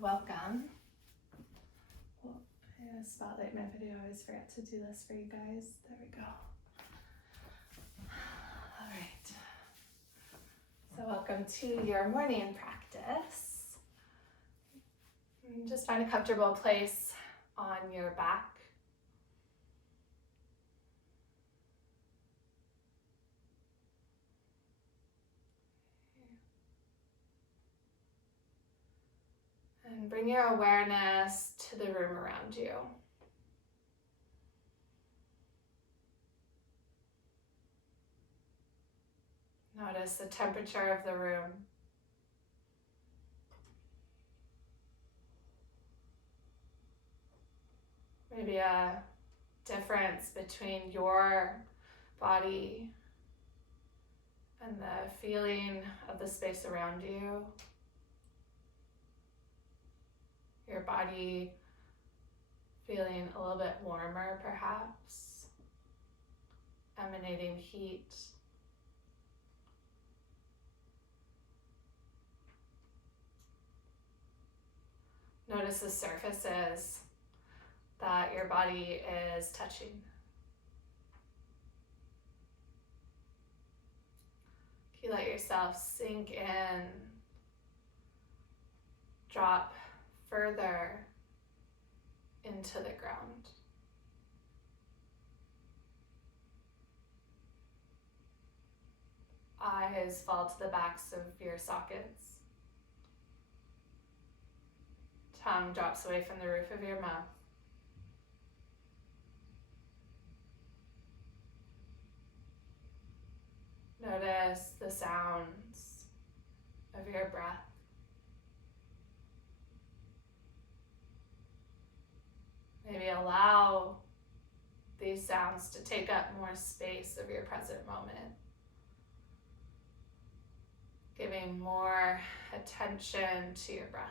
welcome. Oh, I'm gonna spotlight my video. I always forget to do this for you guys. There we go. All right. So welcome to your morning practice. Just find a comfortable place on your back. And bring your awareness to the room around you. Notice the temperature of the room. Maybe a difference between your body and the feeling of the space around you. Your body feeling a little bit warmer, perhaps, emanating heat. Notice the surfaces that your body is touching. You let yourself sink in, drop further into the ground. Eyes fall to the backs of your sockets. Tongue drops away from the roof of your mouth. Notice the sounds of your breath. Maybe allow these sounds to take up more space of your present moment, giving more attention to your breath.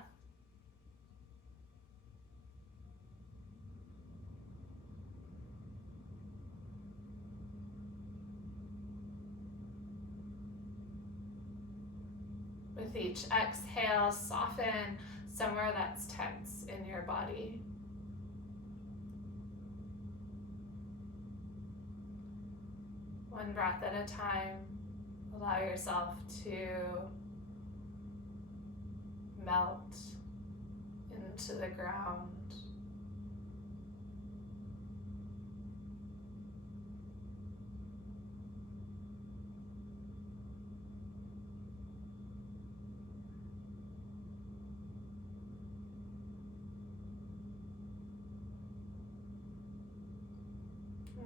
With each exhale, soften somewhere that's tense in your body. One breath at a time, allow yourself to melt into the ground.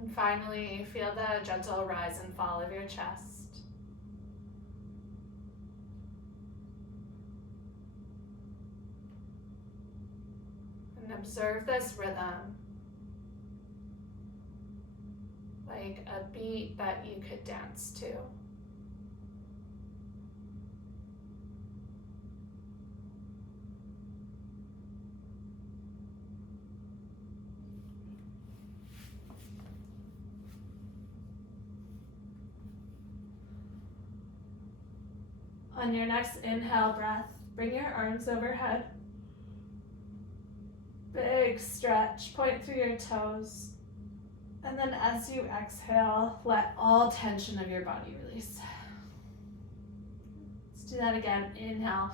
And finally, feel the gentle rise and fall of your chest. And observe this rhythm, like a beat that you could dance to. On your next inhale breath, bring your arms overhead. Big stretch, point through your toes. And then as you exhale, let all tension of your body release. Let's do that again. Inhale,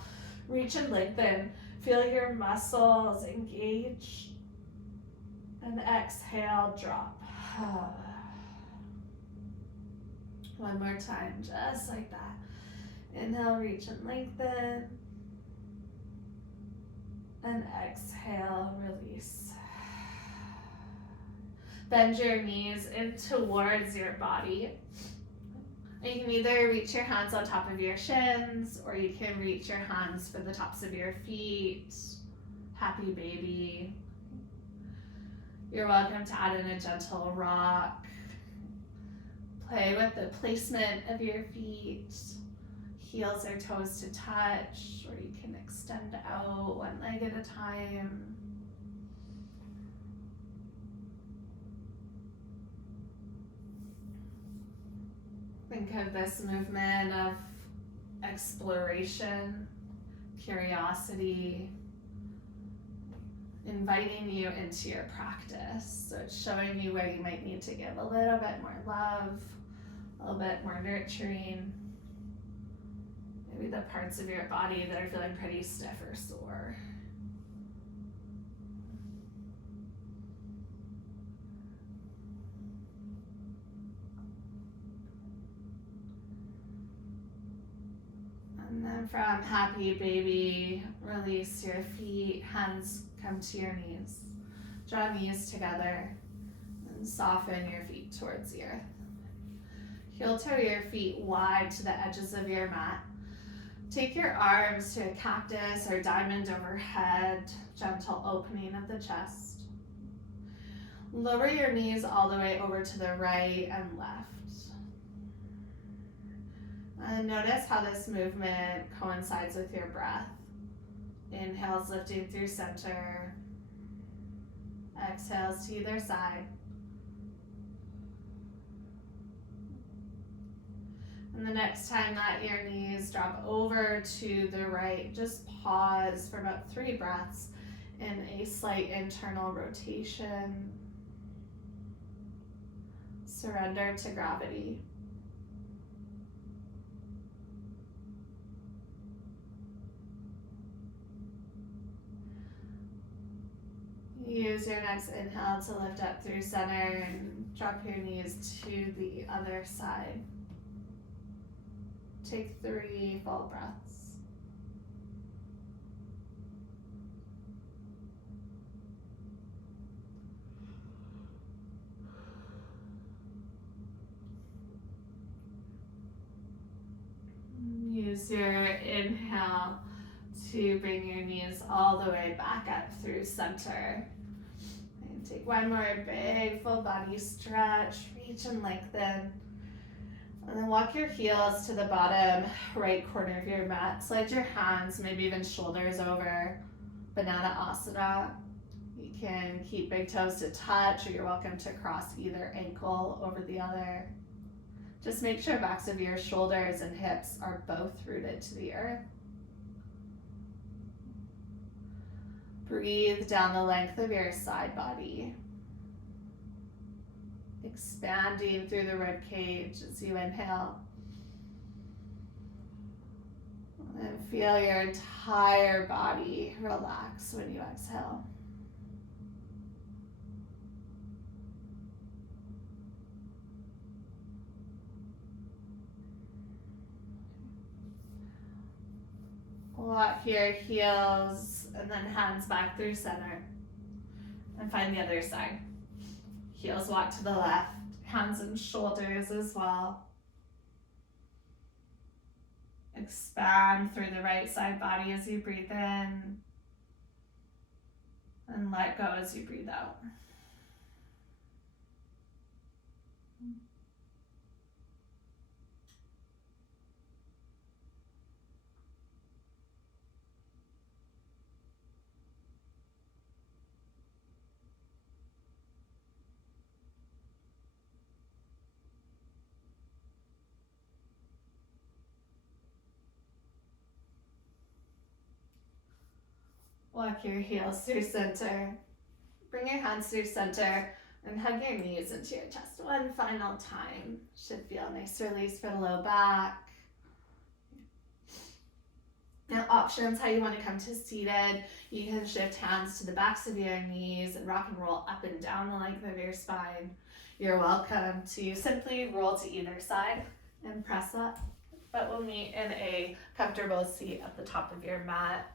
reach and lengthen. Feel your muscles engage. And exhale, drop. One more time, just like that. Inhale, reach and lengthen. And exhale, release. Bend your knees in towards your body. You can either reach your hands on top of your shins, or you can reach your hands for the tops of your feet. Happy baby. You're welcome to add in a gentle rock. Play with the placement of your feet. Heels or toes to touch, or you can extend out one leg at a time. Think of this movement of exploration, curiosity, inviting you into your practice. So it's showing you where you might need to give a little bit more love, a little bit more nurturing. Maybe the parts of your body that are feeling pretty stiff or sore. And then from happy baby, release your feet, hands come to your knees. Draw knees together and soften your feet towards the earth. Heel toe your feet wide to the edges of your mat. Take your arms to a cactus or diamond overhead, gentle opening of the chest. Lower your knees all the way over to the right and left. And notice how this movement coincides with your breath. Inhales lifting through center. Exhales to either side. And the next time that your knees drop over to the right, just pause for about 3 breaths in a slight internal rotation. Surrender to gravity. Use your next inhale to lift up through center and drop your knees to the other side. Take 3 full breaths. Use your inhale to bring your knees all the way back up through center. And take one more big full body stretch, reach and lengthen. And then walk your heels to the bottom right corner of your mat. Slide your hands, maybe even shoulders over, Banana Asana. You can keep big toes to touch, or you're welcome to cross either ankle over the other. Just make sure backs of your shoulders and hips are both rooted to the earth. Breathe down the length of your side body. Expanding through the rib cage as you inhale. And feel your entire body relax when you exhale. Walk your heels and then hands back through center. And find the other side. Heels walk to the left, hands and shoulders as well. Expand through the right side body as you breathe in. And let go as you breathe out. Walk your heels through center. Bring your hands through center and hug your knees into your chest one final time. Should feel a nice release for the low back. Now options, how you want to come to seated. You can shift hands to the backs of your knees and rock and roll up and down the length of your spine. You're welcome to simply roll to either side and press up, but we'll meet in a comfortable seat at the top of your mat.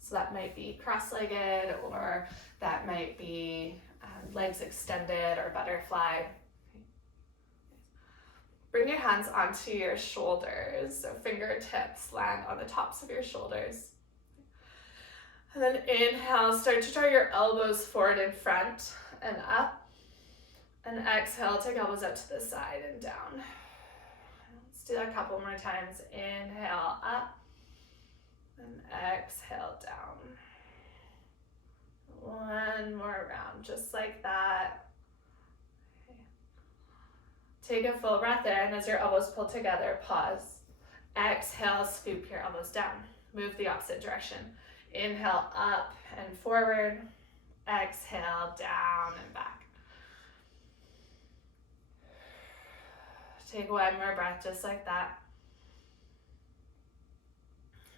So that might be cross-legged, or that might be legs extended or butterfly. Bring your hands onto your shoulders, so fingertips land on the tops of your shoulders. And then inhale, start to draw your elbows forward in front and up. And exhale, take elbows up to the side and down. Let's do that a couple more times. Inhale, up. And exhale down. One more round, just like that. Okay. Take a full breath in as your elbows pull together, pause. Exhale, scoop your elbows down. Move the opposite direction. Inhale, up and forward. Exhale, down and back. Take one more breath just like that.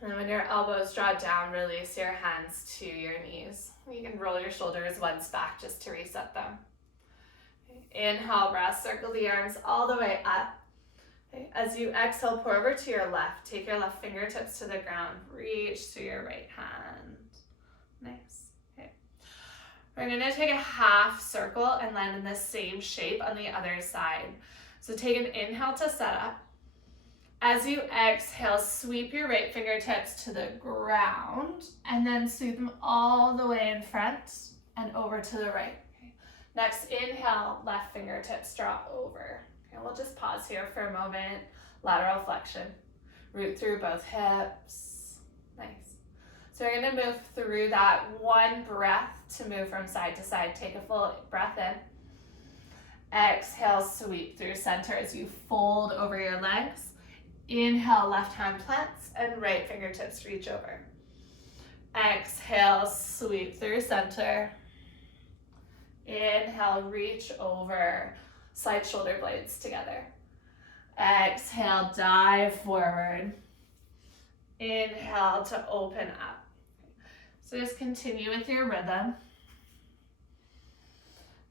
And when your elbows draw down, release your hands to your knees. You can roll your shoulders once back just to reset them. Inhale, rest, circle the arms all the way up. As you exhale, pour over to your left. Take your left fingertips to the ground. Reach to your right hand. Nice. Okay. We're going to take a half circle and land in the same shape on the other side. So take an inhale to set up. As you exhale, sweep your right fingertips to the ground and then sweep them all the way in front and over to the right. Okay. Next, inhale, left fingertips draw over. And we'll just pause here for a moment. Lateral flexion. Root through both hips. Nice. So we're going to move through that one breath to move from side to side. Take a full breath in. Exhale, sweep through center as you fold over your legs. Inhale, left hand plants and right fingertips reach over. Exhale, sweep through center. Inhale, reach over. Slide shoulder blades together. Exhale, dive forward. Inhale to open up. So just continue with your rhythm.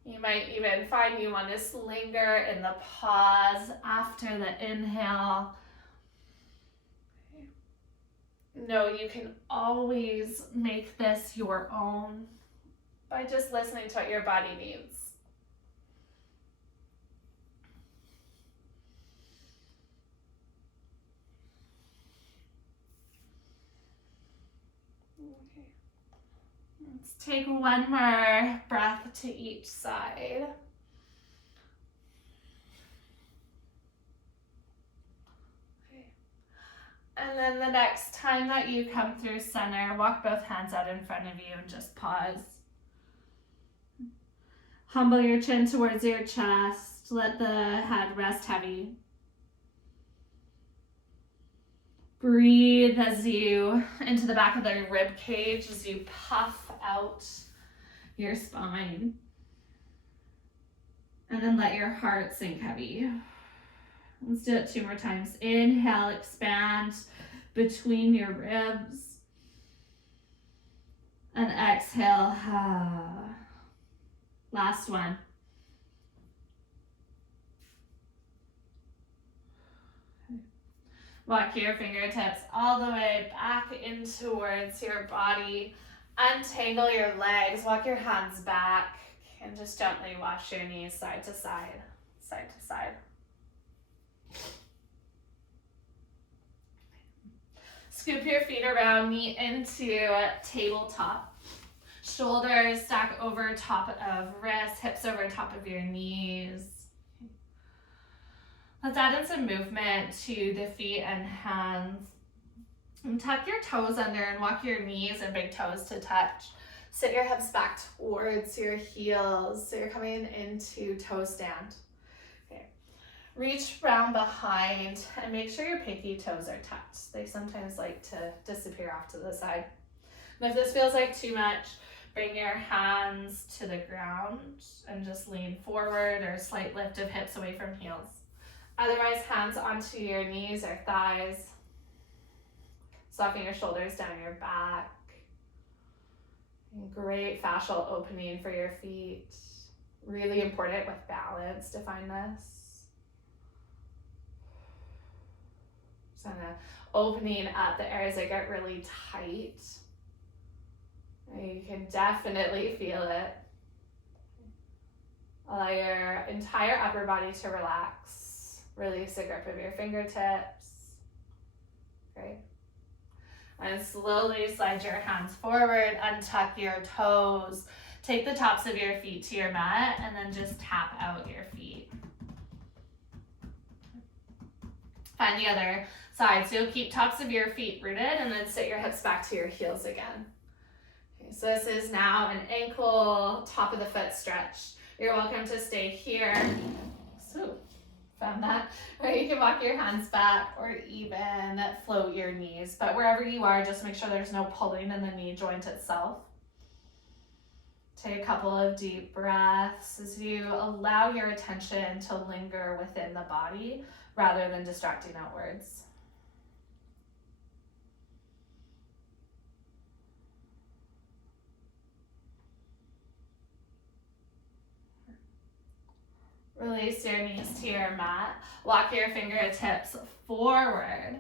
You might even find you want to linger in the pause after the inhale. No, you can always make this your own by just listening to what your body needs. Okay. Let's take one more breath to each side. And then the next time that you come through center, walk both hands out in front of you and just pause. Humble your chin towards your chest. Let the head rest heavy. Breathe as you into the back of the rib cage as you puff out your spine. And then let your heart sink heavy. Let's do it 2 more times. Inhale, expand between your ribs. And exhale. Last one. Walk your fingertips all the way back in towards your body. Untangle your legs. Walk your hands back. And just gently wash your knees side to side, side to side. Scoop your feet around, knee into tabletop. Shoulders stack over top of wrists, hips over top of your knees. Let's add in some movement to the feet and hands. And tuck your toes under and walk your knees and big toes to touch. Sit your hips back towards your heels, so you're coming into toe stand. Okay. Reach around behind and make sure your pinky toes are tucked. They sometimes like to disappear off to the side. And if this feels like too much, bring your hands to the ground and just lean forward or slight lift of hips away from heels. Otherwise, hands onto your knees or thighs. Soften your shoulders down your back. Great fascial opening for your feet. Really important with balance to find this. So kind of opening up the areas that get really tight. You can definitely feel it. Allow your entire upper body to relax. Release the grip of your fingertips. Great. And slowly slide your hands forward, untuck your toes. Take the tops of your feet to your mat and then just tap out your feet. Find the other side. So you'll keep tops of your feet rooted and then sit your hips back to your heels again. Okay, so this is now an ankle, top of the foot stretch. You're welcome to stay here. So, found that. Or you can walk your hands back or even float your knees. But wherever you are, just make sure there's no pulling in the knee joint itself. Take a couple of deep breaths as you allow your attention to linger within the body rather than distracting outwards. Release your knees to your mat. Walk your fingertips forward.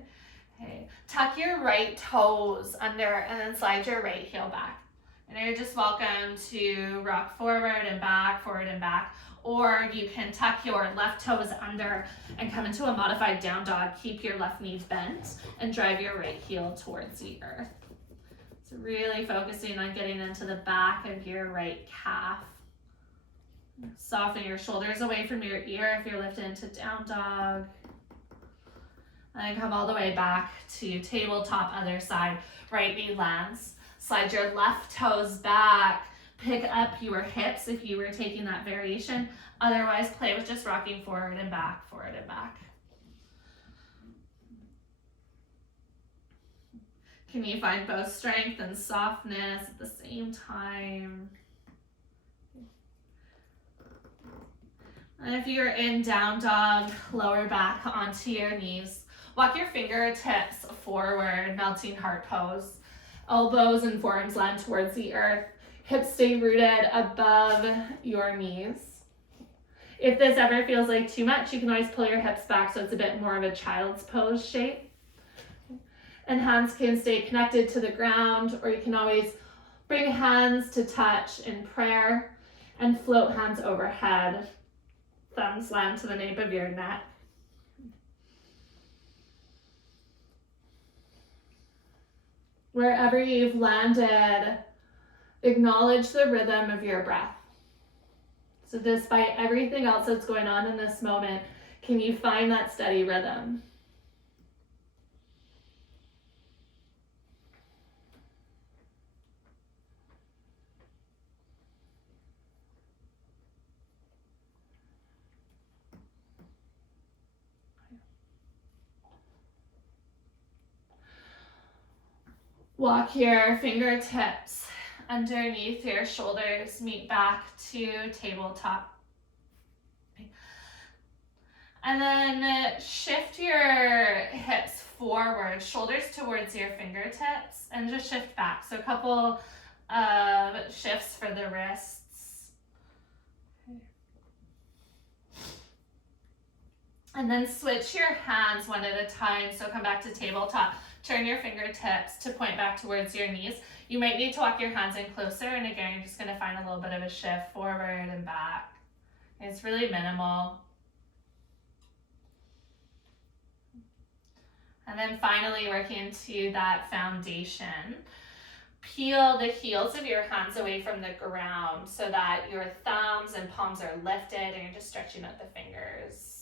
Okay. Tuck your right toes under and then slide your right heel back. And you're just welcome to rock forward and back, or you can tuck your left toes under and come into a modified down dog. Keep your left knee bent and drive your right heel towards the earth. So really focusing on getting into the back of your right calf. Soften your shoulders away from your ear if you're lifted into down dog. And then come all the way back to tabletop, other side. Right knee lands. Slide your left toes back. Pick up your hips if you were taking that variation. Otherwise, play with just rocking forward and back, forward and back. Can you find both strength and softness at the same time? And if you're in down dog, lower back onto your knees. Walk your fingertips forward, melting heart pose. Elbows and forearms land towards the earth. Hips stay rooted above your knees. If this ever feels like too much, you can always pull your hips back so it's a bit more of a child's pose shape. And hands can stay connected to the ground, or you can always bring hands to touch in prayer and float hands overhead. Thumbs land to the nape of your neck. Wherever you've landed, acknowledge the rhythm of your breath. So despite everything else that's going on in this moment, can you find that steady rhythm? Walk your fingertips underneath your shoulders, meet back to tabletop. And then shift your hips forward, shoulders towards your fingertips, and just shift back. So a couple of shifts for the wrists. And then switch your hands one at a time. So come back to tabletop. Turn your fingertips to point back towards your knees. You might need to walk your hands in closer, and again, you're just going to find a little bit of a shift forward and back. It's really minimal. And then finally, working to that foundation. Peel the heels of your hands away from the ground so that your thumbs and palms are lifted, and you're just stretching out the fingers.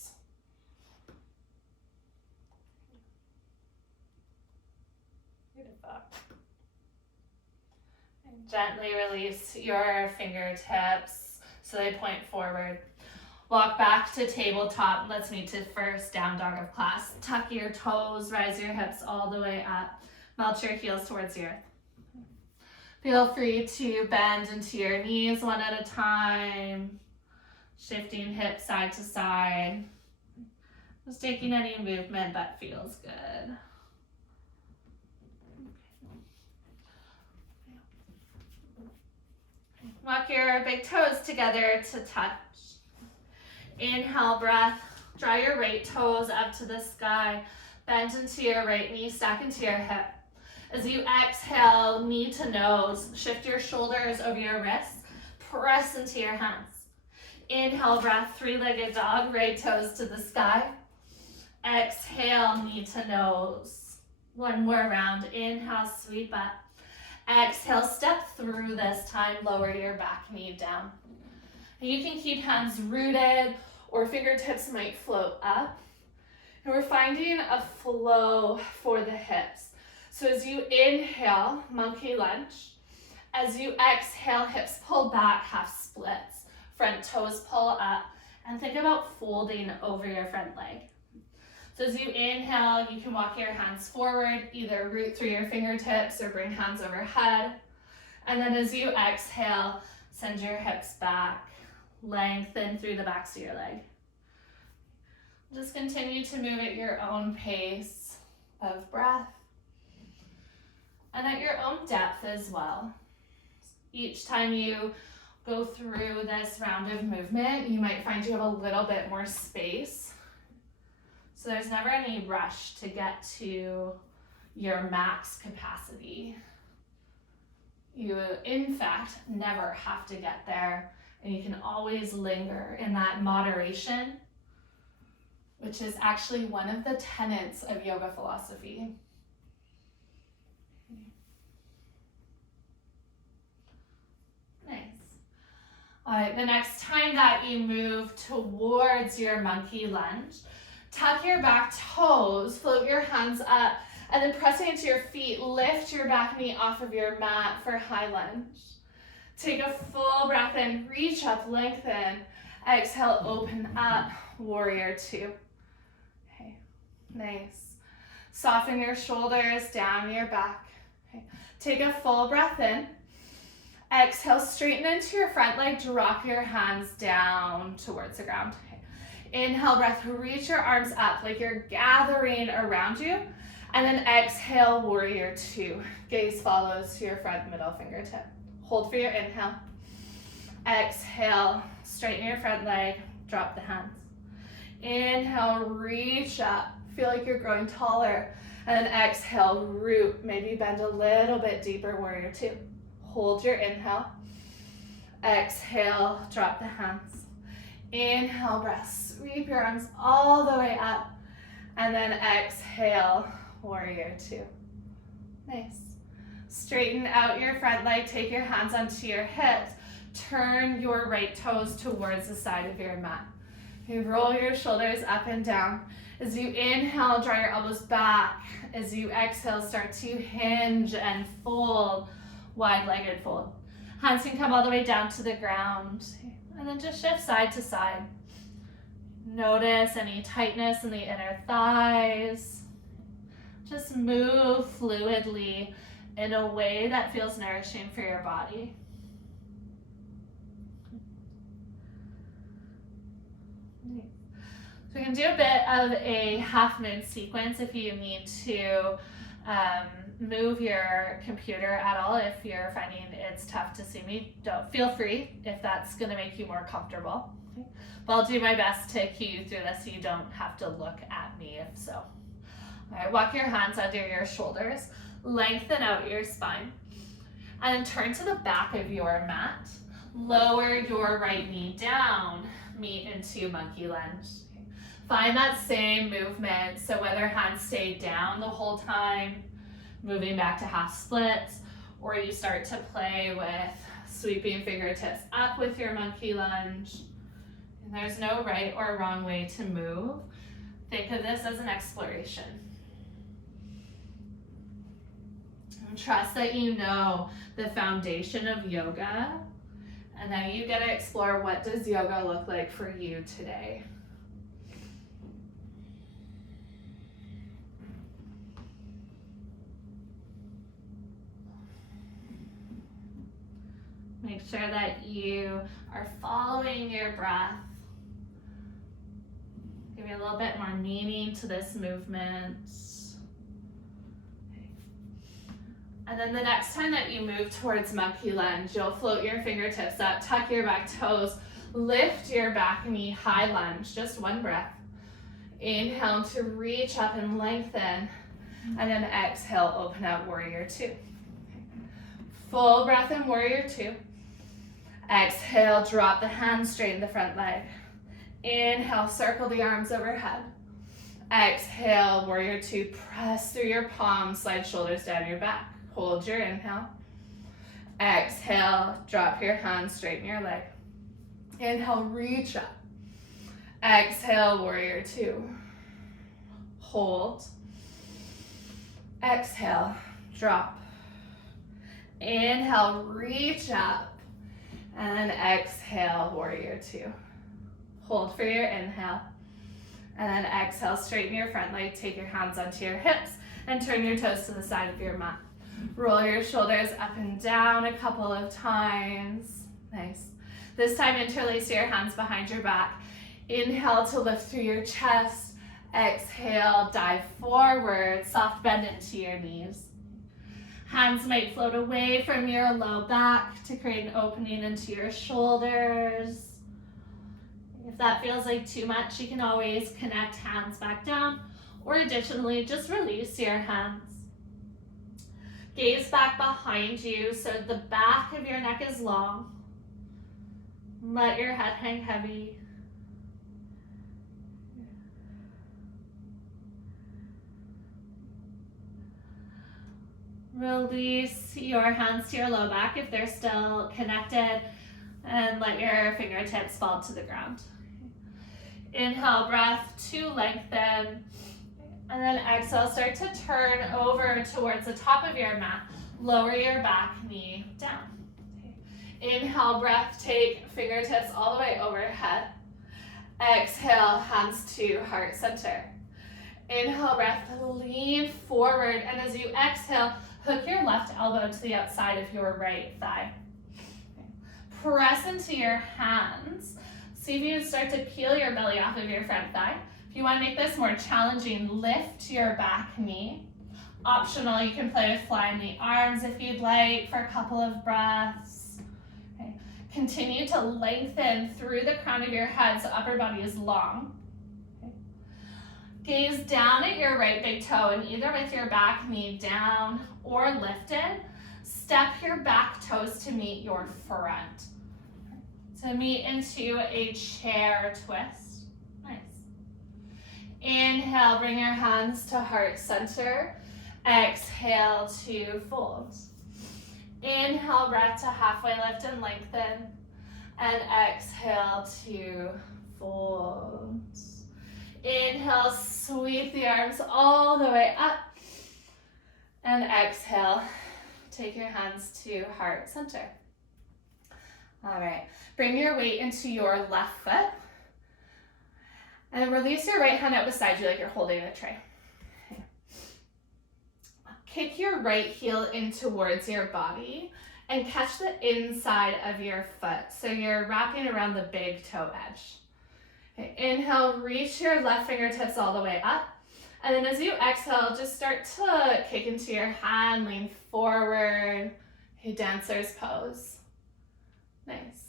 And gently release your fingertips so they point forward. Walk back to tabletop. Let's meet to first down dog of class. Tuck your toes, rise your hips all the way up. Melt your heels towards the earth. Feel free to bend into your knees one at a time. Shifting hips side to side. Just taking any movement that feels good. Walk your big toes together to touch. Inhale, breath. Draw your right toes up to the sky. Bend into your right knee, stack into your hip. As you exhale, knee to nose, shift your shoulders over your wrists. Press into your hands. Inhale, breath, three-legged dog, right toes to the sky. Exhale, knee to nose. One more round. Inhale, sweep up. Exhale, step through this time, lower your back knee down. And you can keep hands rooted or fingertips might float up. And we're finding a flow for the hips. So as you inhale, monkey lunge. As you exhale, hips pull back, half splits. Front toes pull up. And think about folding over your front leg. So as you inhale, you can walk your hands forward, either root through your fingertips or bring hands overhead. And then as you exhale, Send your hips back. Lengthen through the backs of your leg. Just continue to move at your own pace of breath and at your own depth as well. Each time you go through this round of movement, you might find you have a little bit more space. So there's never any rush to get to your max capacity. You, in fact, never have to get there, and you can always linger in that moderation, which is actually one of the tenets of yoga philosophy. Nice. All right, the next time that you move towards your monkey lunge, tuck your back toes, float your hands up, and then pressing into your feet, lift your back knee off of your mat for high lunge. Take a full breath in, reach up, lengthen. Exhale, open up, warrior two. Okay, nice. Soften your shoulders, down your back. Okay. Take a full breath in. Exhale, straighten into your front leg, drop your hands down towards the ground. Okay. Inhale, breath, reach your arms up like you're gathering around you. And then exhale, warrior two. Gaze follows to your front middle fingertip. Hold for your inhale. Exhale, straighten your front leg, drop the hands. Inhale, reach up. Feel like you're growing taller. And then exhale, root. Maybe bend a little bit deeper, warrior two. Hold your inhale. Exhale, drop the hands. Inhale, breath. Sweep your arms all the way up. And then exhale, warrior two. Nice. Straighten out your front leg. Take your hands onto your hips. Turn your right toes towards the side of your mat. You roll your shoulders up and down. As you inhale, draw your elbows back. As you exhale, start to hinge and fold. Wide-legged fold. Hands can come all the way down to the ground. And then just shift side to side. Notice any tightness in the inner thighs. Just move fluidly in a way that feels nourishing for your body. So we can do a bit of a half moon sequence if you need to move your computer at all. If you're finding it's tough to see me, don't feel free if that's going to make you more comfortable. Okay. But I'll do my best to cue you through this so you don't have to look at me if so. All right, walk your hands under your shoulders, lengthen out your spine, and then turn to the back of your mat. Lower your right knee down, meet into monkey lunge. Okay. Find that same movement, so whether hands stay down the whole time, moving back to half splits, or you start to play with sweeping fingertips up with your monkey lunge. And there's no right or wrong way to move. Think of this as an exploration. And trust that you know the foundation of yoga, and then you get to explore what does yoga look like for you today. Make sure that you are following your breath. Give me a little bit more meaning to this movement. Okay. And then the next time that you move towards monkey lunge, you'll float your fingertips up, tuck your back toes, lift your back knee, high lunge, just one breath. Inhale to reach up and lengthen, and then exhale, open up, warrior two. Full breath in warrior two. Exhale, drop the hands, straighten the front leg. Inhale, circle the arms overhead. Exhale, warrior two, press through your palms, slide shoulders down your back. Hold your inhale. Exhale, drop your hands, straighten your leg. Inhale, reach up. Exhale, warrior two. Hold. Exhale, drop. Inhale, reach up. And then exhale, warrior two. Hold for your inhale. And then exhale, straighten your front leg, take your hands onto your hips, and turn your toes to the side of your mat. Roll your shoulders up and down a couple of times. Nice. This time, interlace your hands behind your back. Inhale to lift through your chest. Exhale, dive forward, soft bend into your knees. Hands might float away from your low back to create an opening into your shoulders. If that feels like too much, you can always connect hands back down, or additionally, just release your hands. Gaze back behind you so the back of your neck is long. Let your head hang heavy. Release your hands to your low back if they're still connected, and let your fingertips fall to the ground. Inhale, breath to lengthen, and then exhale, start to turn over towards the top of your mat. Lower your back knee down. Inhale, breath, take fingertips all the way overhead. Exhale, hands to heart center. Inhale, breath, lean forward, and as you exhale, hook your left elbow to the outside of your right thigh. Press into your hands. See if you can start to peel your belly off of your front thigh. If you want to make this more challenging, lift your back knee. Optional, you can play with flying the arms if you'd like for a couple of breaths. Okay. Continue to lengthen through the crown of your head so upper body is long. Okay. Gaze down at your right big toe, and either with your back knee down or lifted, step your back toes to meet your front. So meet into a chair twist. Nice. Inhale, bring your hands to heart center. Exhale to fold. Inhale, breath to halfway lift and lengthen. And exhale to fold. Inhale, sweep the arms all the way up. And exhale, take your hands to heart center. All right, bring your weight into your left foot. And release your right hand out beside you like you're holding a tray. Okay. Kick your right heel in towards your body and catch the inside of your foot. So you're wrapping around the big toe edge. Okay. Inhale, reach your left fingertips all the way up. And then as you exhale, just start to kick into your hand, lean forward. Okay, dancer's pose. Nice.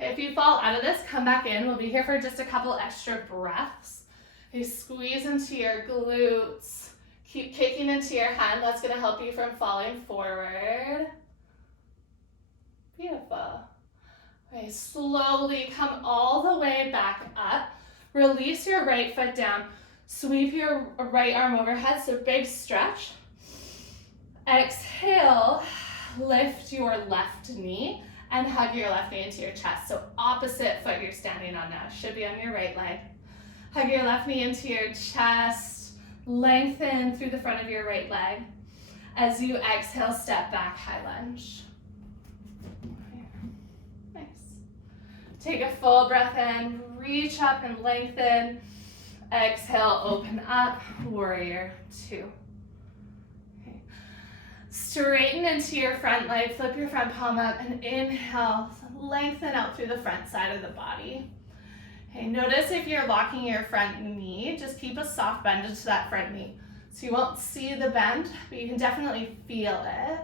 Okay, if you fall out of this, come back in. We'll be here for just a couple extra breaths. Okay, squeeze into your glutes. Keep kicking into your hand. That's going to help you from falling forward. Beautiful. Okay, slowly come all the way back up. Release your right foot down. Sweep your right arm overhead, so big stretch. Exhale, lift your left knee and hug your left knee into your chest. So opposite foot you're standing on now, should be on your right leg. Hug your left knee into your chest, lengthen through the front of your right leg. As you exhale, step back, high lunge. Nice. Take a full breath in, reach up and lengthen. Exhale, open up, warrior two. Okay. Straighten into your front leg, flip your front palm up, and inhale, lengthen out through the front side of the body. Okay, notice if you're locking your front knee, just keep a soft bend into that front knee. So you won't see the bend, but you can definitely feel it.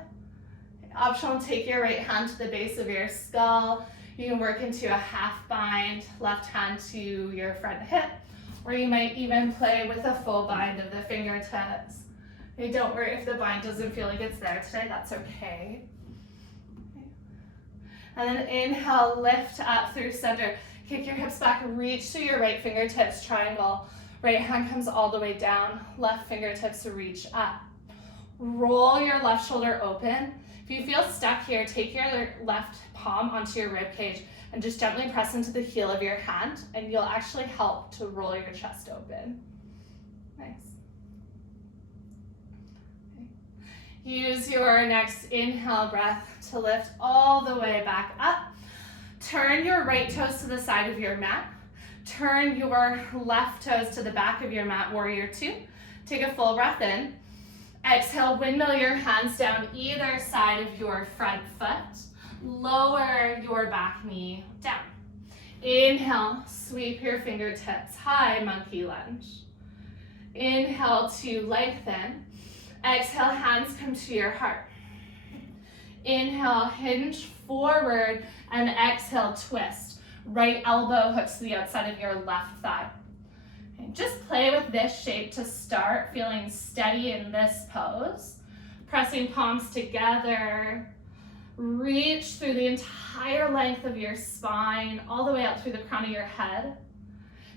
Okay, optional, take your right hand to the base of your skull. You can work into a half bind, left hand to your front hip, or you might even play with a full bind of the fingertips. Okay, don't worry if the bind doesn't feel like it's there today, that's okay. And then inhale, lift up through center. Kick your hips back, reach to your right fingertips, triangle. Right hand comes all the way down, left fingertips reach up. Roll your left shoulder open. If you feel stuck here, take your left palm onto your rib cage and just gently press into the heel of your hand, and you'll actually help to roll your chest open. Nice. Okay. Use your next inhale breath to lift all the way back up. Turn your right toes to the side of your mat. Turn your left toes to the back of your mat, warrior two. Take a full breath in. Exhale, windmill your hands down either side of your front foot. lower your back knee down. Inhale, sweep your fingertips high, monkey lunge. Inhale to lengthen. Exhale, hands come to your heart. Inhale, hinge forward, and exhale, twist. Right elbow hooks to the outside of your left thigh. Okay, just play with this shape to start, feeling steady in this pose. Pressing palms together. Reach through the entire length of your spine, all the way up through the crown of your head.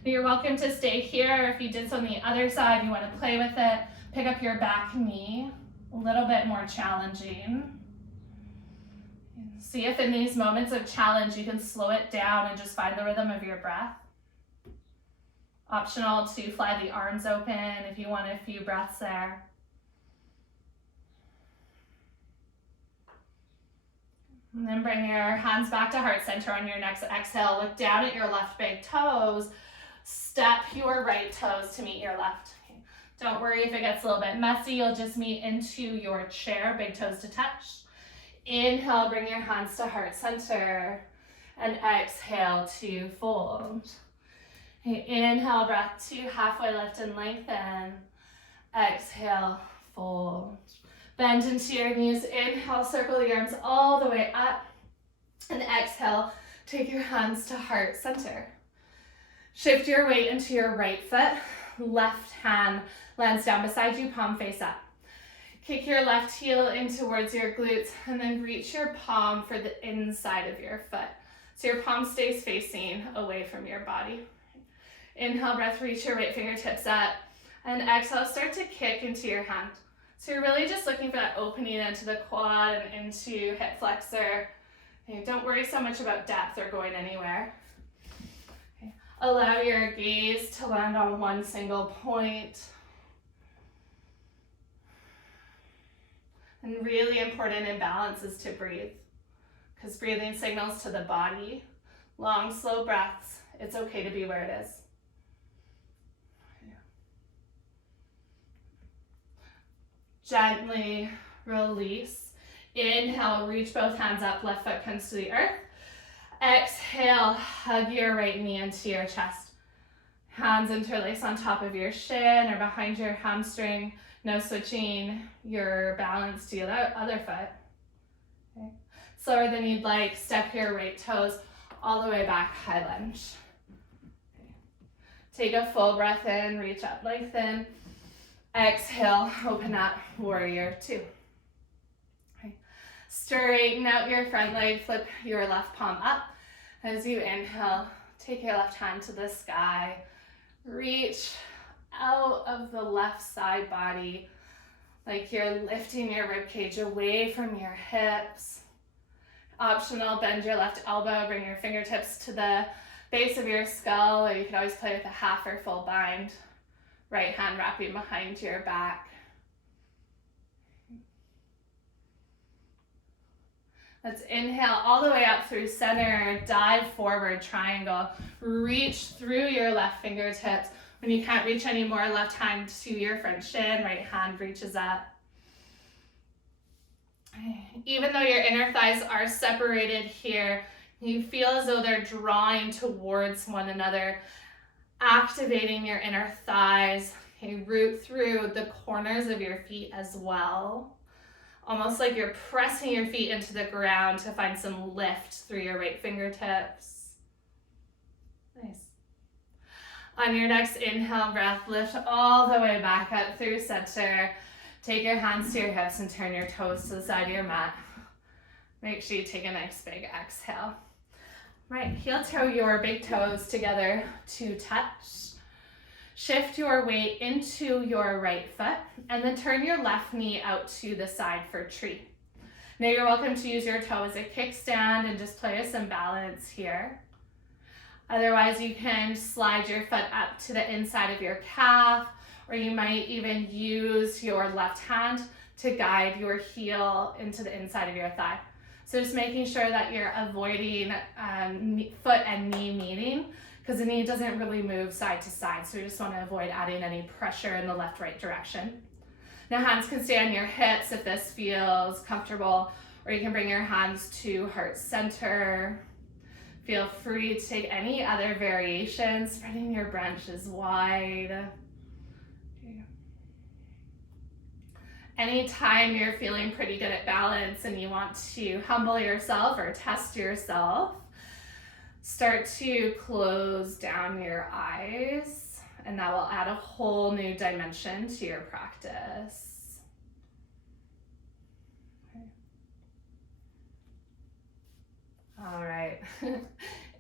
You're welcome to stay here. If you did so on the other side, you want to play with it. Pick up your back knee, a little bit more challenging. See if in these moments of challenge you can slow it down and just find the rhythm of your breath. Optional to fly the arms open if you want a few breaths there. And then bring your hands back to heart center on your next exhale. Look down at your left big toes. Step your right toes to meet your left. Don't worry if it gets a little bit messy. You'll just meet into your chair, big toes to touch. Inhale, bring your hands to heart center. And exhale to fold. Okay, inhale, breath to halfway lift and lengthen. Exhale, fold. Bend into your knees. Inhale, circle the arms all the way up. And exhale, take your hands to heart center. Shift your weight into your right foot. Left hand lands down beside you, palm face up. Kick your left heel in towards your glutes and then reach your palm for the inside of your foot. So your palm stays facing away from your body. Inhale, breath, reach your right fingertips up. And exhale, start to kick into your hand. So you're really just looking for that opening into the quad and into hip flexor. Okay, don't worry so much about depth or going anywhere. Okay. Allow your gaze to land on one single point. And really important in balance is to breathe, because breathing signals to the body. Long, slow breaths. It's okay to be where it is. Gently release. Inhale, reach both hands up, left foot comes to the earth. Exhale, hug your right knee into your chest. Hands interlace on top of your shin or behind your hamstring. No switching your balance to the other foot. Okay. Slower than you'd like, step your right toes all the way back, high lunge. Okay. Take a full breath in, reach up, lengthen. Exhale, open up, warrior two. Okay. Straighten out your front leg, flip your left palm up. As you inhale, take your left hand to the sky. Reach out of the left side body, like you're lifting your rib cage away from your hips. Optional, bend your left elbow, bring your fingertips to the base of your skull, or you can always play with a half or full bind. Right hand wrapping behind your back. Let's inhale all the way up through center, dive forward, triangle. Reach through your left fingertips. When you can't reach anymore, left hand to your front shin, right hand reaches up. Even though your inner thighs are separated here, you feel as though they're drawing towards one another. Activating your inner thighs. Okay, root through the corners of your feet as well. Almost like you're pressing your feet into the ground to find some lift through your right fingertips. Nice. On your next inhale breath, lift all the way back up through center. Take your hands to your hips and turn your toes to the side of your mat. Make sure you take a nice big exhale. Right, heel toe your big toes together to touch. Shift your weight into your right foot and then turn your left knee out to the side for tree. Now you're welcome to use your toe as a kickstand and just play with some balance here. Otherwise, you can slide your foot up to the inside of your calf, or you might even use your left hand to guide your heel into the inside of your thigh. So just making sure that you're avoiding foot and knee meeting, because the knee doesn't really move side to side. So you just want to avoid adding any pressure in the left-right direction. Now hands can stay on your hips if this feels comfortable, or you can bring your hands to heart center. Feel free to take any other variations, spreading your branches wide. Okay. Anytime you're feeling pretty good at balance and you want to humble yourself or test yourself, start to close down your eyes, and that will add a whole new dimension to your practice. Okay. All right.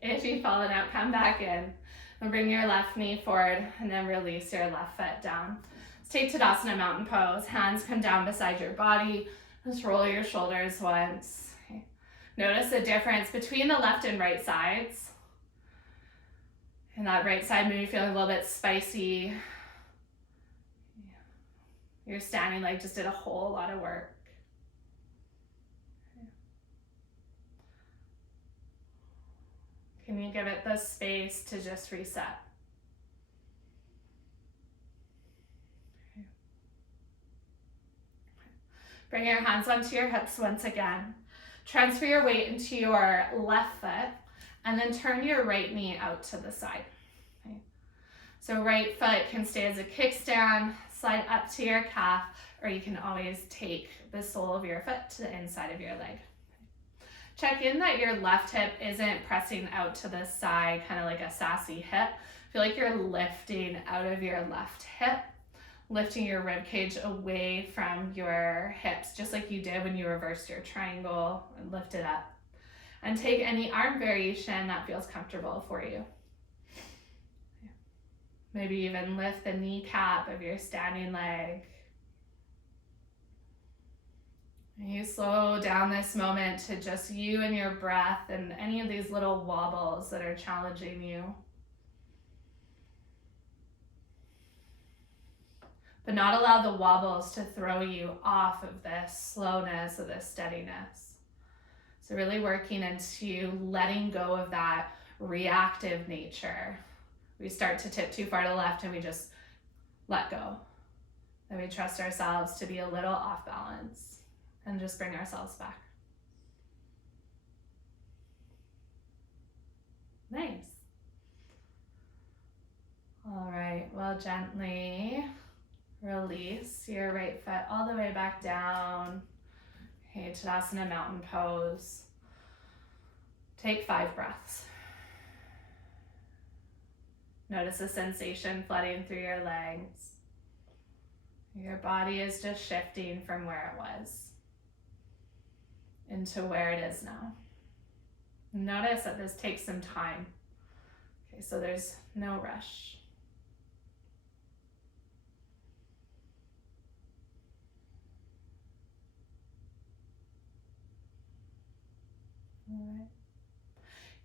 If you've fallen out, come back in and bring your left knee forward and then release your left foot down. Let's take Tadasana mountain pose. Hands come down beside your body. Just roll your shoulders once. Okay. Notice the difference between the left and right sides. And that right side maybe feeling a little bit spicy. Your standing leg just did a whole lot of work. Can you give it the space to just reset? Okay. Bring your hands onto your hips once again. Transfer your weight into your left foot and then turn your right knee out to the side. Okay. So right foot can stay as a kickstand, slide up to your calf, or you can always take the sole of your foot to the inside of your leg. Check in that your left hip isn't pressing out to the side, kind of like a sassy hip. Feel like you're lifting out of your left hip, lifting your rib cage away from your hips, just like you did when you reversed your triangle and lift it up. And take any arm variation that feels comfortable for you. Maybe even lift the kneecap of your standing leg. You slow down this moment to just you and your breath and any of these little wobbles that are challenging you. But not allow the wobbles to throw you off of this slowness, of this steadiness. So really working into letting go of that reactive nature. We start to tip too far to the left and we just let go. And we trust ourselves to be a little off balance. And just bring ourselves back. Nice. All right, well, gently release your right foot all the way back down. Okay, Tadasana mountain pose. Take 5 breaths. Notice the sensation flooding through your legs. Your body is just shifting from where it was into where it is now. Notice that this takes some time. Okay, so there's no rush. All right.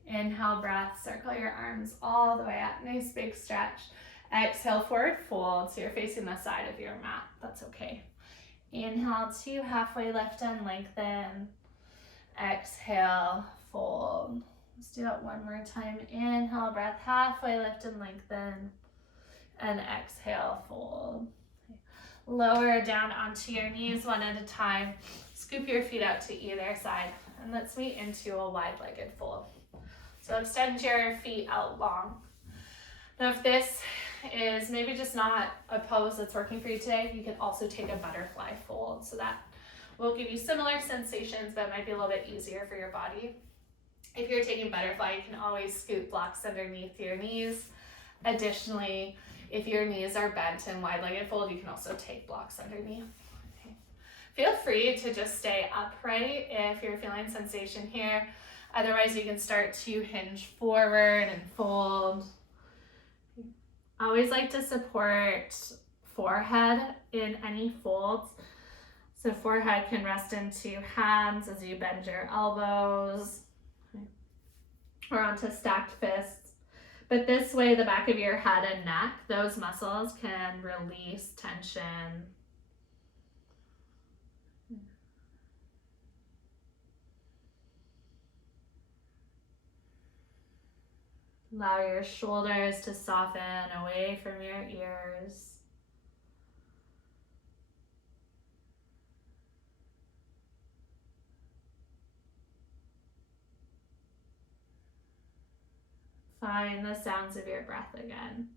Inhale, breath, circle your arms all the way up. Nice big stretch. Exhale, forward fold, so you're facing the side of your mat. That's okay. Inhale to halfway lift and lengthen. Exhale, fold. Let's do that one more time. Inhale, breath, halfway lift and lengthen. And exhale, fold. Lower down onto your knees one at a time. Scoop your feet out to either side. And let's meet into a wide-legged fold. So extend your feet out long. Now if this is maybe just not a pose that's working for you today, you can also take a butterfly fold. So that will give you similar sensations, but it might be a little bit easier for your body. If you're taking butterfly, you can always scoop blocks underneath your knees. Additionally, if your knees are bent in wide-legged fold, you can also take blocks underneath. Okay. Feel free to just stay upright if you're feeling sensation here. Otherwise, you can start to hinge forward and fold. I always like to support forehead in any folds. So forehead can rest into hands as you bend your elbows or onto stacked fists. But this way, the back of your head and neck, those muscles can release tension. Allow your shoulders to soften away from your ears. Find the sounds of your breath again.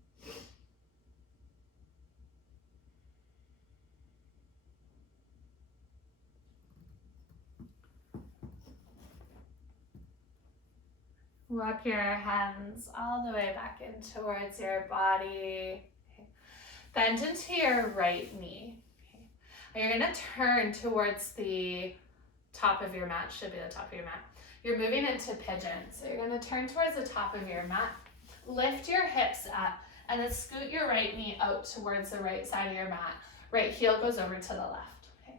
Walk your hands all the way back in towards your body. Okay. Bend into your right knee. Okay. And you're going to turn towards the top of your mat, should be the top of your mat. You're moving into pigeon. So you're going to turn towards the top of your mat. Lift your hips up and then scoot your right knee out towards the right side of your mat. Right heel goes over to the left. Okay.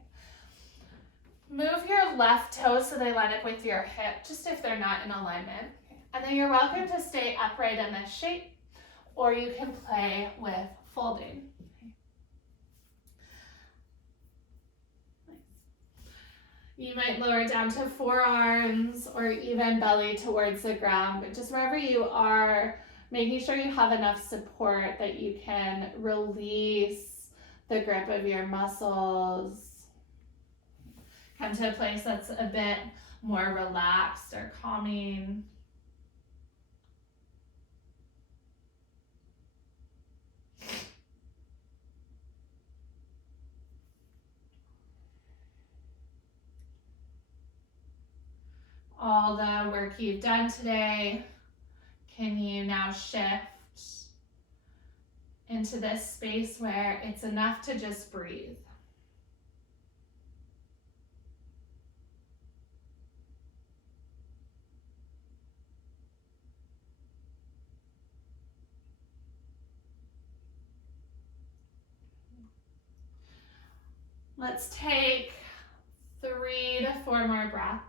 Move your left toes so they line up with your hip, just if they're not in alignment. And then you're welcome to stay upright in this shape, or you can play with folding. You might lower down to forearms or even belly towards the ground, but just wherever you are, making sure you have enough support that you can release the grip of your muscles. Come to a place that's a bit more relaxed or calming. All the work you've done today, can you now shift into this space where it's enough to just breathe? Let's take 3 to 4 more breaths.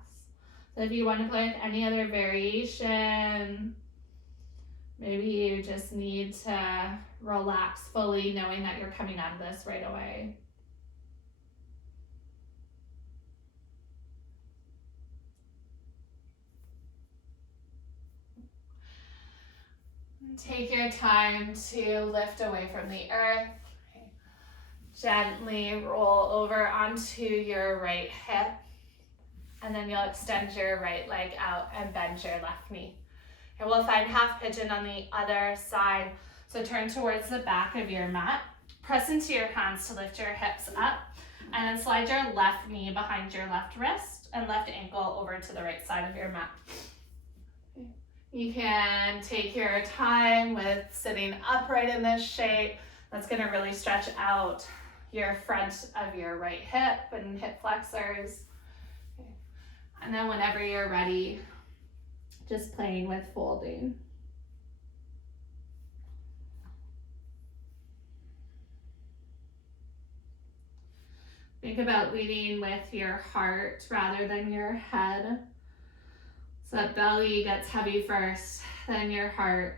So if you want to play with any other variation, maybe you just need to relax fully, knowing that you're coming out of this right away. Take your time to lift away from the earth. Okay. Gently roll over onto your right hip. And then you'll extend your right leg out and bend your left knee. And we'll find half pigeon on the other side. So turn towards the back of your mat. Press into your hands to lift your hips up. And then slide your left knee behind your left wrist and left ankle over to the right side of your mat. You can take your time with sitting upright in this shape. That's going to really stretch out your front of your right hip and hip flexors. And then whenever you're ready, just playing with folding. Think about leading with your heart rather than your head. So that belly gets heavy first, then your heart,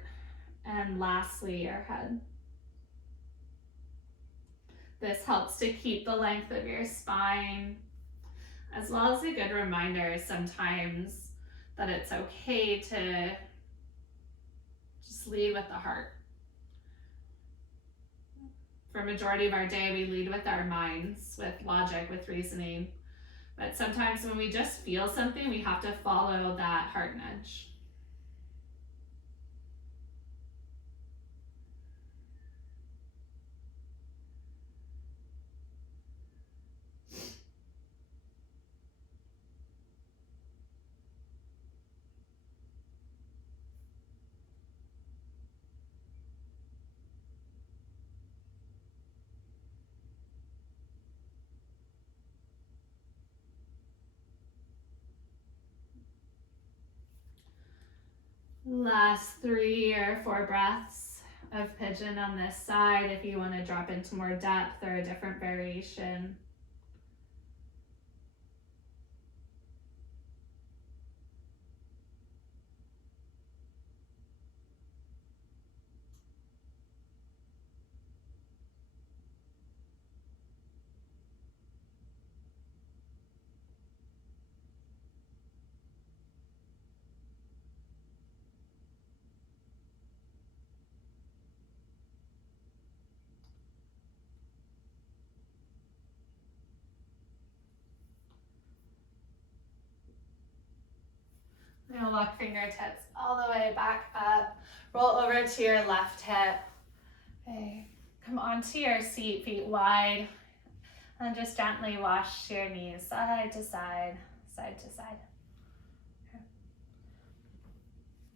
and lastly your head. This helps to keep the length of your spine, as well as a good reminder sometimes that it's okay to just lead with the heart. For a majority of our day, we lead with our minds, with logic, with reasoning. But sometimes when we just feel something, we have to follow that heart nudge. Last 3 or 4 breaths of pigeon on this side if you want to drop into more depth or a different variation. Now walk fingertips all the way back up. Roll over to your left hip. Okay. Come onto your seat, feet wide. And just gently wash your knees side to side, side to side. Okay.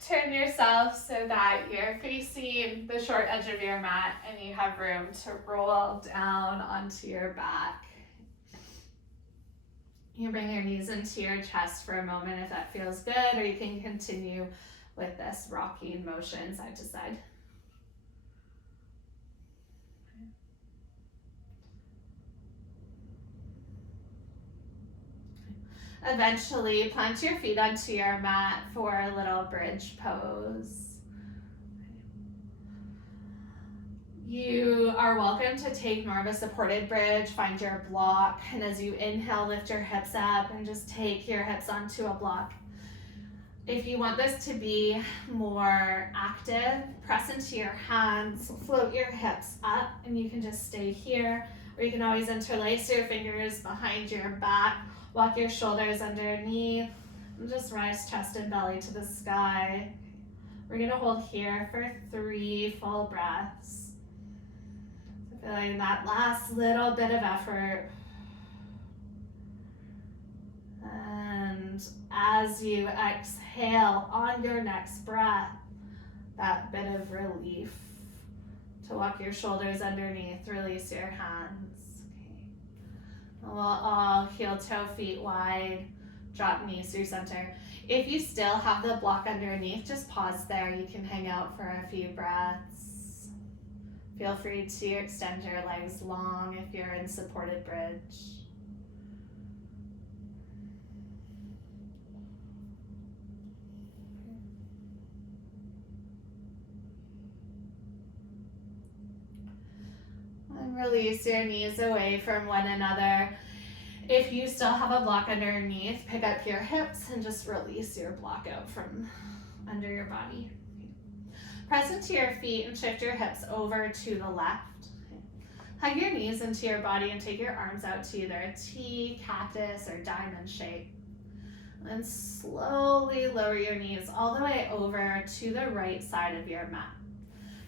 Turn yourself so that you're facing the short edge of your mat and you have room to roll down onto your back. You bring your knees into your chest for a moment if that feels good, or you can continue with this rocking motion side to side. Eventually, plant your feet onto your mat for a little bridge pose. You are welcome to take more of a supported bridge, find your block, and as you inhale, lift your hips up and just take your hips onto a block. If you want this to be more active, press into your hands, float your hips up, and you can just stay here, or you can always interlace your fingers behind your back, walk your shoulders underneath, and just rise chest and belly to the sky. We're gonna hold here for 3 full breaths. Feeling that last little bit of effort. And as you exhale on your next breath, that bit of relief to walk your shoulders underneath, release your hands. Okay. We'll all heel toe, feet wide, drop knees through center. If you still have the block underneath, just pause there. You can hang out for a few breaths. Feel free to extend your legs long if you're in supported bridge. And release your knees away from one another. If you still have a block underneath, pick up your hips and just release your block out from under your body. Press into your feet and shift your hips over to the left. Hug your knees into your body and take your arms out to either a T, cactus, or diamond shape. And slowly lower your knees all the way over to the right side of your mat.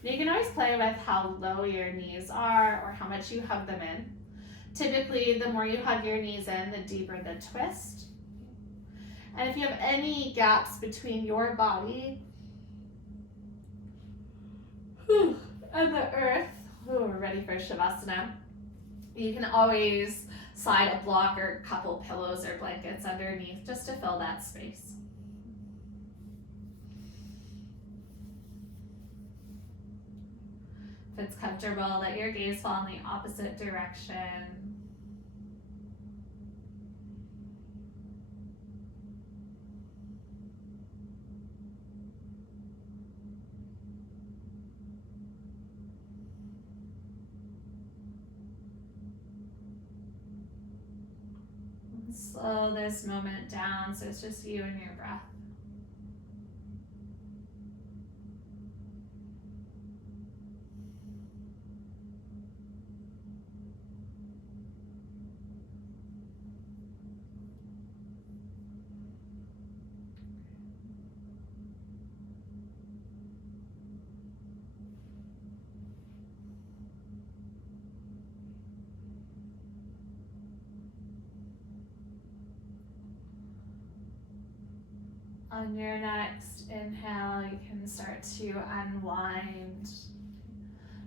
You can always play with how low your knees are or how much you hug them in. Typically, the more you hug your knees in, the deeper the twist. And if you have any gaps between your body and the earth, we're ready for Shavasana. You can always slide a block or a couple pillows or blankets underneath just to fill that space. If it's comfortable, let your gaze fall in the opposite direction. Slow this moment down so it's just you and your breath. On your next inhale, you can start to unwind.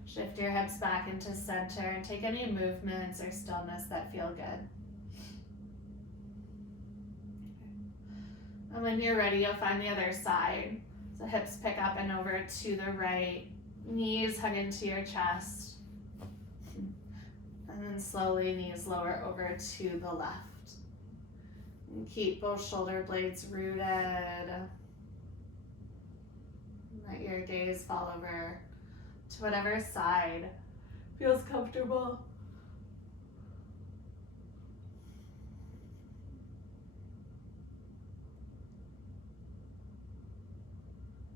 Shift your hips back into center and take any movements or stillness that feel good. And when you're ready, you'll find the other side. So hips pick up and over to the right, knees hug into your chest. And then slowly knees lower over to the left. And keep both shoulder blades rooted. Let your gaze fall over to whatever side feels comfortable.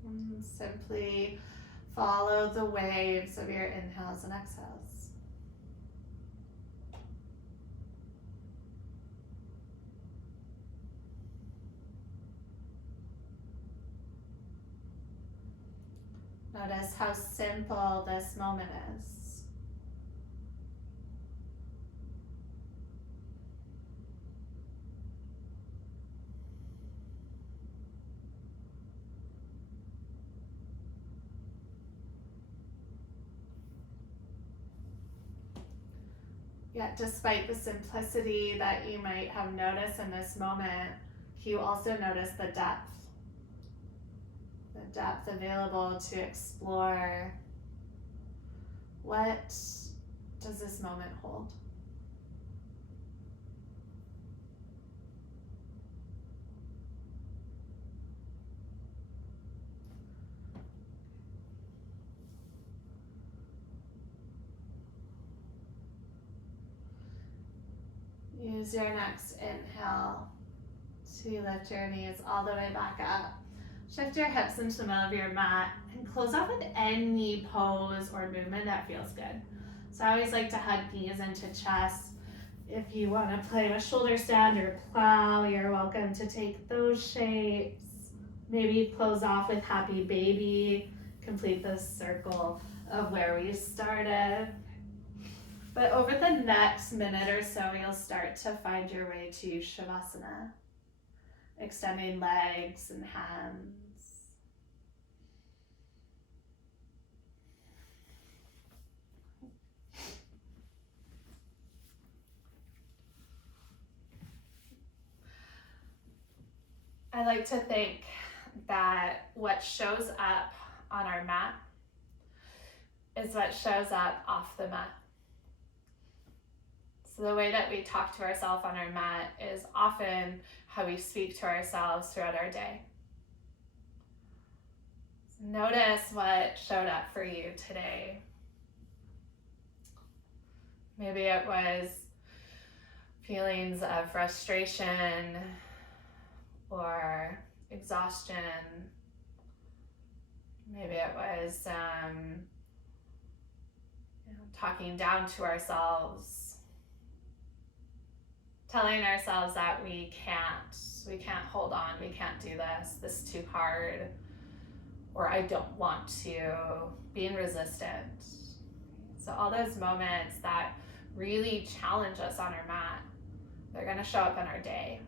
And simply follow the waves of your inhales and exhales. Notice how simple this moment is. Yet despite the simplicity that you might have noticed in this moment, you also notice the depth available to explore. What does this moment hold? Use your next inhale to lift your knees all the way back up. Shift your hips into the middle of your mat and close off with any pose or movement that feels good. So I always like to hug knees into chest. If you want to play with shoulder stand or plow, you're welcome to take those shapes. Maybe close off with happy baby. Complete this circle of where we started. But over the next minute or so, you'll start to find your way to Shavasana. Extending legs and hands. I like to think that what shows up on our mat is what shows up off the mat. So the way that we talk to ourselves on our mat is often how we speak to ourselves throughout our day. So notice what showed up for you today. Maybe it was feelings of frustration or exhaustion. Maybe it was talking down to ourselves, telling ourselves that we can't hold on, we can't do this is too hard, or I don't want to, being resistant. So all those moments that really challenge us on our mat, they're gonna show up in our day.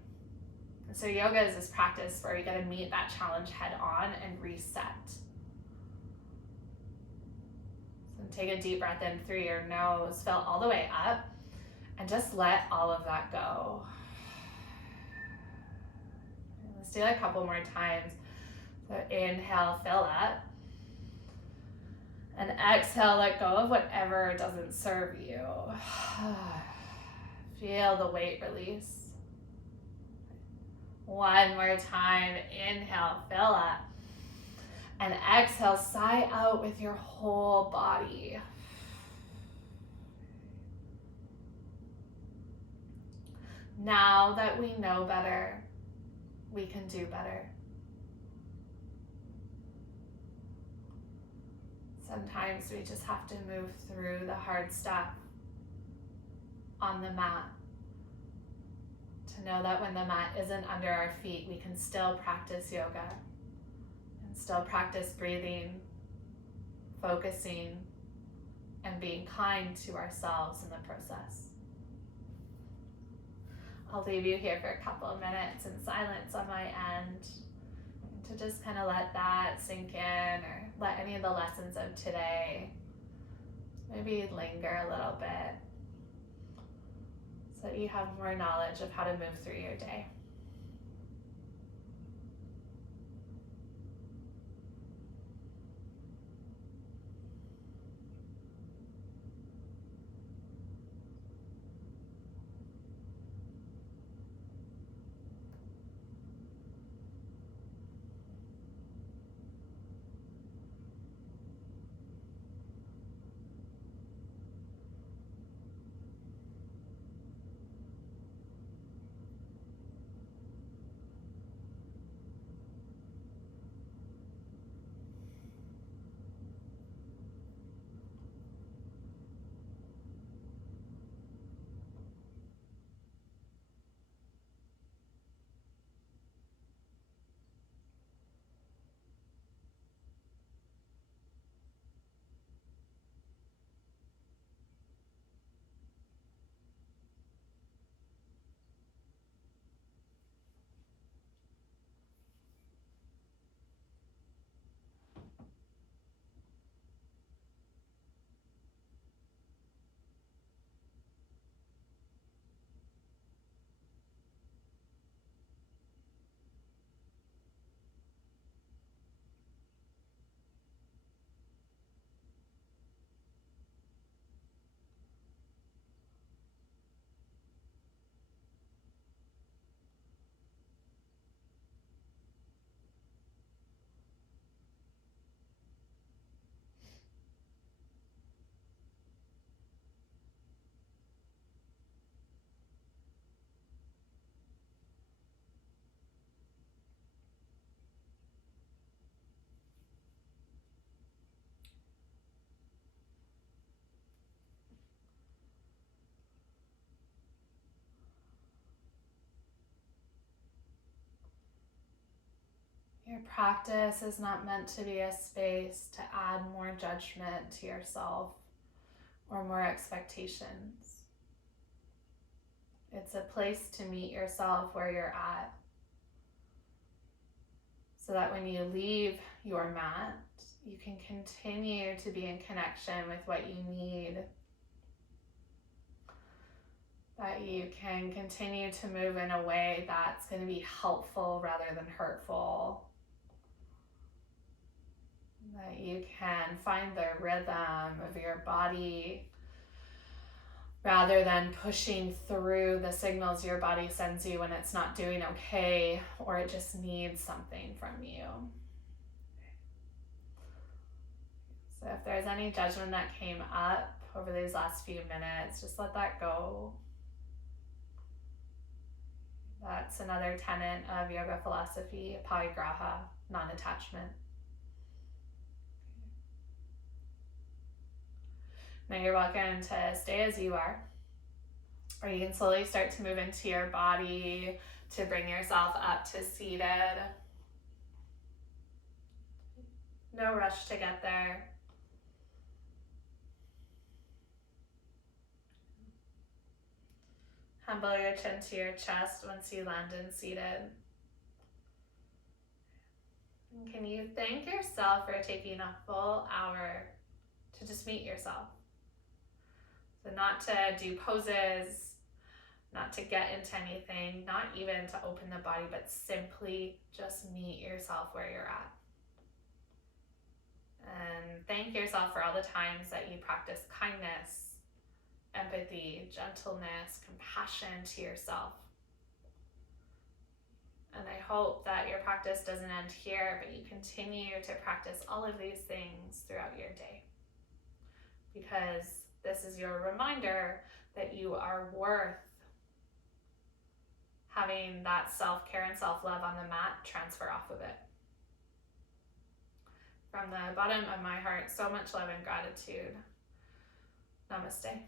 And so yoga is this practice where you gotta meet that challenge head on and reset. So take a deep breath in through your nose, fill all the way up, and just let all of that go. Let's do it a couple more times. So inhale, fill up. And exhale, let go of whatever doesn't serve you. Feel the weight release. One more time, inhale, fill up. And exhale, sigh out with your whole body. Now that we know better, we can do better. Sometimes we just have to move through the hard stuff on the mat to know that when the mat isn't under our feet, we can still practice yoga and still practice breathing, focusing, and being kind to ourselves in the process. I'll leave you here for a couple of minutes in silence on my end to just kind of let that sink in, or let any of the lessons of today maybe linger a little bit so that you have more knowledge of how to move through your day. Your practice is not meant to be a space to add more judgment to yourself or more expectations. It's a place to meet yourself where you're at, so that when you leave your mat, you can continue to be in connection with what you need, that you can continue to move in a way that's going to be helpful rather than hurtful, that you can find the rhythm of your body rather than pushing through the signals your body sends you when it's not doing okay or it just needs something from you. So if there's any judgment that came up over these last few minutes, just let that go. That's another tenet of yoga philosophy, aparigraha, non-attachment. Now you're welcome to stay as you are, or you can slowly start to move into your body to bring yourself up to seated. No rush to get there. Humble your chin to your chest once you land in seated. And can you thank yourself for taking a full hour to just meet yourself? So not to do poses, not to get into anything, not even to open the body, but simply just meet yourself where you're at. And thank yourself for all the times that you practice kindness, empathy, gentleness, compassion to yourself. And I hope that your practice doesn't end here, but you continue to practice all of these things throughout your day, because this is your reminder that you are worth having that self-care and self-love on the mat transfer off of it. From the bottom of my heart, so much love and gratitude. Namaste.